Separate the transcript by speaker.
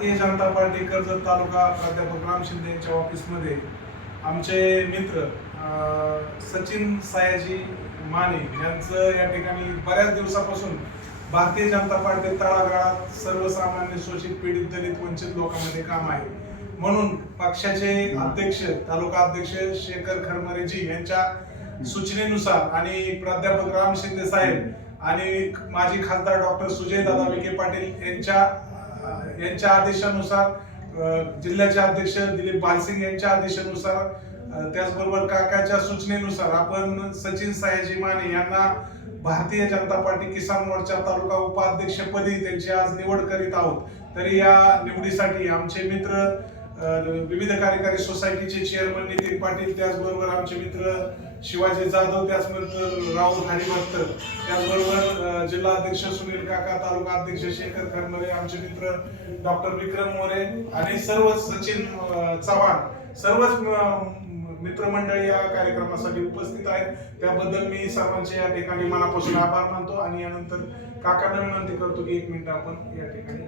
Speaker 1: Bharatiya Janata party Karjat तालुका प्राध्यापक राम शिंदे यांच्या ऑफिसमध्ये आमचे मित्र सचिन सायाजी माने यांचं या ठिकाणी बऱ्याच दिवसापासून भारतीय जनता पार्टी तळागाळात सर्वसामान्य शोषित पीडित दलित वंचित लोकांमध्ये काम आहे. म्हणून पक्षाचे अध्यक्ष तालुका अध्यक्ष शेखर खरमरेजी यांच्या सूचनेनुसार आणि प्राध्यापक राम शिंदे साहेब आणि माजी खासदार डॉक्टर सुजय दादा विखे पाटील यांच्या यांच्या आदेशानुसार जिल्ह्याचे अध्यक्ष दिलीप बालसिंग यांच्या आदेशानुसार त्याचबरोबर काकाच्या सूचनेनुसार आपण सचिन सयाजी माने यांना भारतीय जनता पार्टी किसान मोर्चा तालुका उपाध्यक्षपदी त्यांची आज निवड करीत आहोत. तरी या निवडीसाठी आमचे मित्र विविध कार्यकारी सोसायटीचे चेअरमन नितीन पाटील त्याचबरोबर आमचे मित्र शिवाजी जाधव त्याचबरोबर राहुल हरिभक्त त्याचबरोबर जिल्हा अध्यक्ष सुनील काका तालुका अध्यक्ष शेखर खरमरे आमचे मित्र डॉक्टर विक्रम मोरे आणि सर्व सचिन चव्हाण सर्वच मित्रमंडळी या कार्यक्रमासाठी उपस्थित आहेत. त्याबद्दल मी सर्वांचे या ठिकाणी मनापासून आभार मानतो आणि यानंतर काकांना विनंती करतो की एक मिनिट आपण या ठिकाणी